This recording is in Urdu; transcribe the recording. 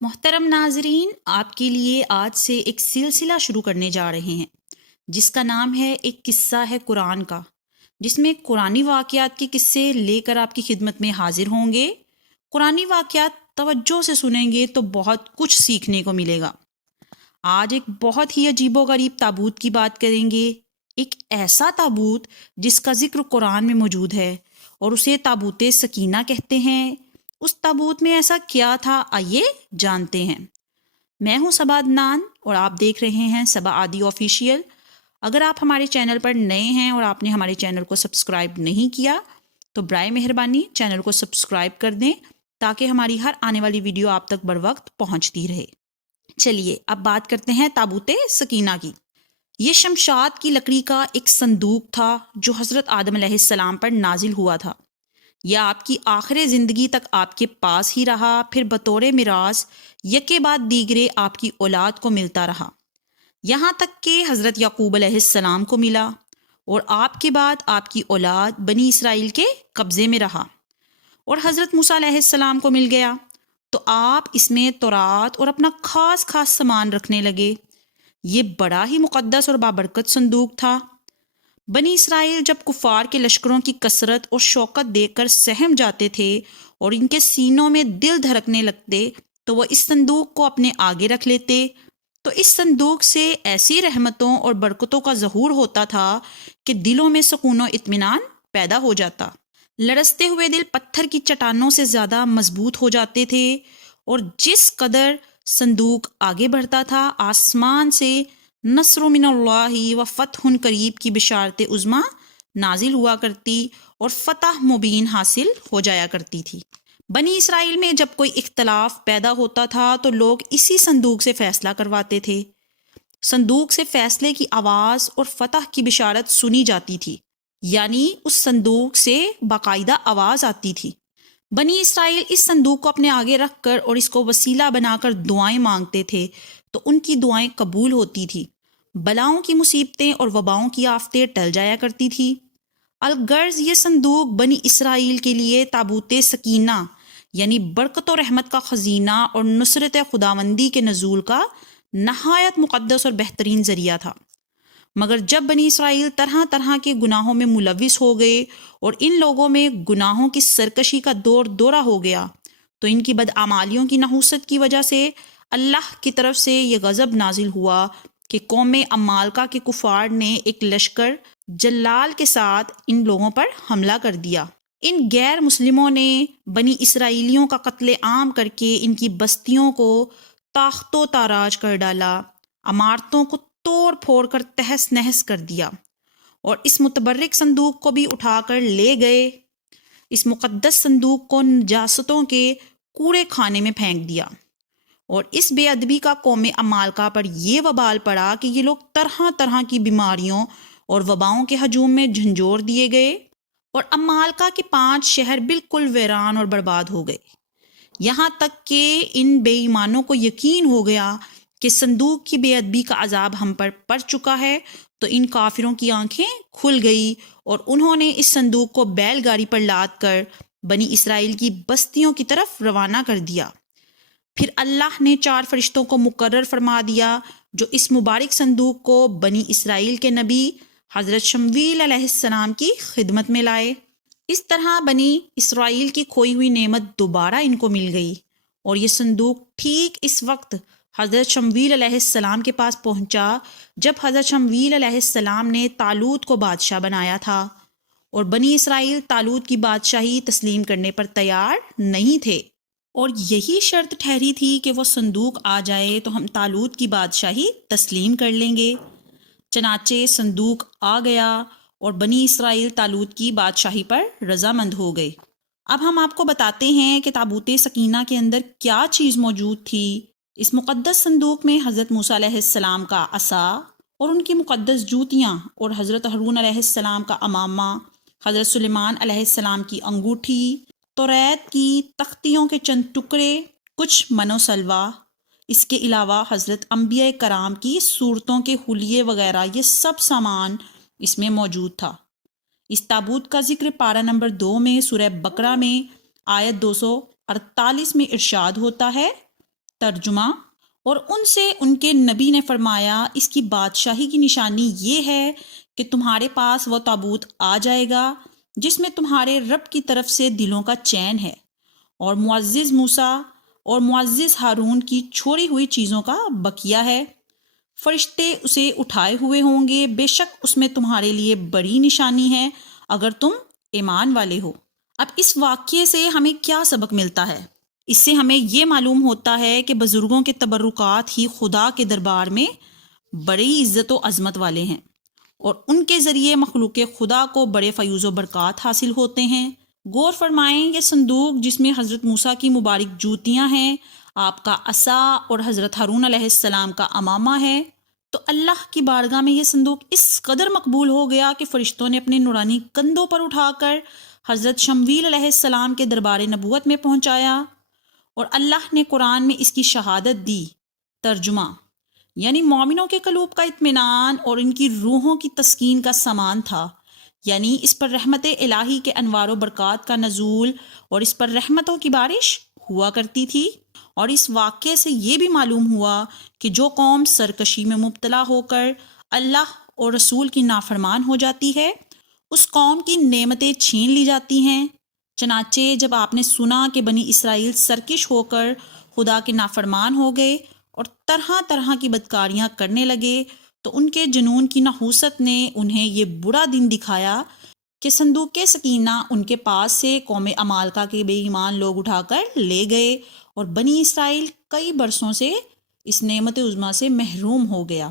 محترم ناظرین، آپ کے لیے آج سے ایک سلسلہ شروع کرنے جا رہے ہیں جس کا نام ہے ایک قصہ ہے قرآن کا، جس میں قرآنی واقعات کے قصے لے کر آپ کی خدمت میں حاضر ہوں گے۔ قرآنی واقعات توجہ سے سنیں گے تو بہت کچھ سیکھنے کو ملے گا۔ آج ایک بہت ہی عجیب و غریب تابوت کی بات کریں گے، ایک ایسا تابوت جس کا ذکر قرآن میں موجود ہے اور اسے تابوت سکینہ کہتے ہیں۔ اس تابوت میں ایسا کیا تھا، آئیے جانتے ہیں۔ میں ہوں صبا عدنان اور آپ دیکھ رہے ہیں صبا عادی آفیشیل۔ اگر آپ ہمارے چینل پر نئے ہیں اور آپ نے ہمارے چینل کو سبسکرائب نہیں کیا تو برائے مہربانی چینل کو سبسکرائب کر دیں تاکہ ہماری ہر آنے والی ویڈیو آپ تک بروقت پہنچتی رہے۔ چلیے اب بات کرتے ہیں تابوت سکینہ کی۔ یہ شمشاد کی لکڑی کا ایک صندوق تھا جو حضرت آدم علیہ السلام پر نازل ہوا تھا۔ یہ آپ کی آخر زندگی تک آپ کے پاس ہی رہا، پھر بطور میراث یکے بعد دیگرے آپ کی اولاد کو ملتا رہا، یہاں تک کہ حضرت یعقوب علیہ السلام کو ملا اور آپ کے بعد آپ کی اولاد بنی اسرائیل کے قبضے میں رہا، اور حضرت موسیٰ علیہ السلام کو مل گیا تو آپ اس میں تورات اور اپنا خاص سامان رکھنے لگے۔ یہ بڑا ہی مقدس اور بابرکت صندوق تھا۔ بنی اسرائیل جب کفار کے لشکروں کی کثرت اور شوکت دیکھ کر سہم جاتے تھے اور ان کے سینوں میں دل دھڑکنے لگتے تو وہ اس صندوق کو اپنے آگے رکھ لیتے، تو اس صندوق سے ایسی رحمتوں اور برکتوں کا ظہور ہوتا تھا کہ دلوں میں سکون و اطمینان پیدا ہو جاتا۔ لرزتے ہوئے دل پتھر کی چٹانوں سے زیادہ مضبوط ہو جاتے تھے، اور جس قدر صندوق آگے بڑھتا تھا آسمان سے نصر من اللہ و فتح قریب کی بشارت عظمیٰ نازل ہوا کرتی اور فتح مبین حاصل ہو جایا کرتی تھی۔ بنی اسرائیل میں جب کوئی اختلاف پیدا ہوتا تھا تو لوگ اسی صندوق سے فیصلہ کرواتے تھے۔ صندوق سے فیصلے کی آواز اور فتح کی بشارت سنی جاتی تھی، یعنی اس صندوق سے باقاعدہ آواز آتی تھی۔ بنی اسرائیل اس صندوق کو اپنے آگے رکھ کر اور اس کو وسیلہ بنا کر دعائیں مانگتے تھے تو ان کی دعائیں قبول ہوتی تھی، بلاؤں کی مصیبتیں اور وباؤں کی آفتیں ٹل جایا کرتی تھی۔ الغرض یہ صندوق بنی اسرائیل کے لیے تابوت سکینہ یعنی برکت و رحمت کا خزینہ اور نصرت خداوندی کے نزول کا نہایت مقدس اور بہترین ذریعہ تھا۔ مگر جب بنی اسرائیل طرح طرح کے گناہوں میں ملوث ہو گئے اور ان لوگوں میں گناہوں کی سرکشی کا دور دورہ ہو گیا تو ان کی بدعمالیوں کی نحوست کی وجہ سے اللہ کی طرف سے یہ غضب نازل ہوا کہ قوم عمالقہ کے کفار نے ایک لشکر جلال کے ساتھ ان لوگوں پر حملہ کر دیا۔ ان غیر مسلموں نے بنی اسرائیلیوں کا قتل عام کر کے ان کی بستیوں کو تاخت و تاراج کر ڈالا، عمارتوں کو توڑ پھوڑ کر تہس نہس کر دیا، اور اس متبرک صندوق کو بھی اٹھا کر لے گئے۔ اس مقدس صندوق کو نجاستوں کے کوڑے خانے میں پھینک دیا، اور اس بے ادبی کا قوم عمالقہ پر یہ وبال پڑا کہ یہ لوگ طرح طرح کی بیماریوں اور وباؤں کے ہجوم میں جھنجھوڑ دیے گئے، اور عمالقہ کے 5 شہر بالکل ویران اور برباد ہو گئے، یہاں تک کہ ان بے ایمانوں کو یقین ہو گیا کہ صندوق کی بے ادبی کا عذاب ہم پر پڑ چکا ہے، تو ان کافروں کی آنکھیں کھل گئی اور انہوں نے اس صندوق کو بیل گاڑی پر لاد کر بنی اسرائیل کی بستیوں کی طرف روانہ کر دیا۔ پھر اللہ نے 4 فرشتوں کو مقرر فرما دیا جو اس مبارک صندوق کو بنی اسرائیل کے نبی حضرت شمویل علیہ السلام کی خدمت میں لائے۔ اس طرح بنی اسرائیل کی کھوئی ہوئی نعمت دوبارہ ان کو مل گئی، اور یہ صندوق ٹھیک اس وقت حضرت شمویل علیہ السلام کے پاس پہنچا جب حضرت شمویل علیہ السلام نے طالوت کو بادشاہ بنایا تھا، اور بنی اسرائیل طالوت کی بادشاہی تسلیم کرنے پر تیار نہیں تھے، اور یہی شرط ٹھہری تھی کہ وہ صندوق آ جائے تو ہم طالوت کی بادشاہی تسلیم کر لیں گے۔ چنانچہ صندوق آ گیا اور بنی اسرائیل طالوت کی بادشاہی پر رضامند ہو گئے۔ اب ہم آپ کو بتاتے ہیں کہ تابوت سکینہ کے اندر کیا چیز موجود تھی۔ اس مقدس صندوق میں حضرت موسیٰ علیہ السلام کا عصا اور ان کی مقدس جوتیاں، اور حضرت ہارون علیہ السلام کا عمامہ، حضرت سلیمان علیہ السلام کی انگوٹھی، توریت کی تختیوں کے چند ٹکڑے، کچھ من و سلوہ، اس کے علاوہ حضرت انبیاء کرام کی صورتوں کے حلیے وغیرہ، یہ سب سامان اس میں موجود تھا۔ اس تابوت کا ذکر پارہ نمبر 2 میں سورہ بقرہ میں آیت 248 میں ارشاد ہوتا ہے، ترجمہ: اور ان سے ان کے نبی نے فرمایا، اس کی بادشاہی کی نشانی یہ ہے کہ تمہارے پاس وہ تابوت آ جائے گا جس میں تمہارے رب کی طرف سے دلوں کا چین ہے، اور معزز موسیٰ اور معزز ہارون کی چھوڑی ہوئی چیزوں کا بقیہ ہے۔ فرشتے اسے اٹھائے ہوئے ہوں گے، بے شک اس میں تمہارے لیے بڑی نشانی ہے اگر تم ایمان والے ہو۔ اب اس واقعے سے ہمیں کیا سبق ملتا ہے؟ اس سے ہمیں یہ معلوم ہوتا ہے کہ بزرگوں کے تبرکات ہی خدا کے دربار میں بڑی عزت و عظمت والے ہیں، اور ان کے ذریعے مخلوق خدا کو بڑے فیوز و برکات حاصل ہوتے ہیں۔ غور فرمائیں، یہ صندوق جس میں حضرت موسیٰ کی مبارک جوتیاں ہیں، آپ کا عصا اور حضرت ہارون علیہ السلام کا امامہ ہے، تو اللہ کی بارگاہ میں یہ صندوق اس قدر مقبول ہو گیا کہ فرشتوں نے اپنے نورانی کندھوں پر اٹھا کر حضرت شمویل علیہ السلام کے دربار نبوت میں پہنچایا، اور اللہ نے قرآن میں اس کی شہادت دی۔ ترجمہ: یعنی مومنوں کے قلوب کا اطمینان اور ان کی روحوں کی تسکین کا سامان تھا، یعنی اس پر رحمت الہی کے انوار و برکات کا نزول اور اس پر رحمتوں کی بارش ہوا کرتی تھی۔ اور اس واقعے سے یہ بھی معلوم ہوا کہ جو قوم سرکشی میں مبتلا ہو کر اللہ اور رسول کی نافرمان ہو جاتی ہے، اس قوم کی نعمتیں چھین لی جاتی ہیں۔ چنانچہ جب آپ نے سنا کہ بنی اسرائیل سرکش ہو کر خدا کے نافرمان ہو گئے اور طرح طرح کی بدکاریاں کرنے لگے، تو ان کے جنون کی نحوست نے انہیں یہ برا دن دکھایا کہ صندوق سکینہ ان کے پاس سے قوم عمالقہ کے بے ایمان لوگ اٹھا کر لے گئے، اور بنی اسرائیل کئی برسوں سے اس نعمت عظمیٰ سے محروم ہو گیا۔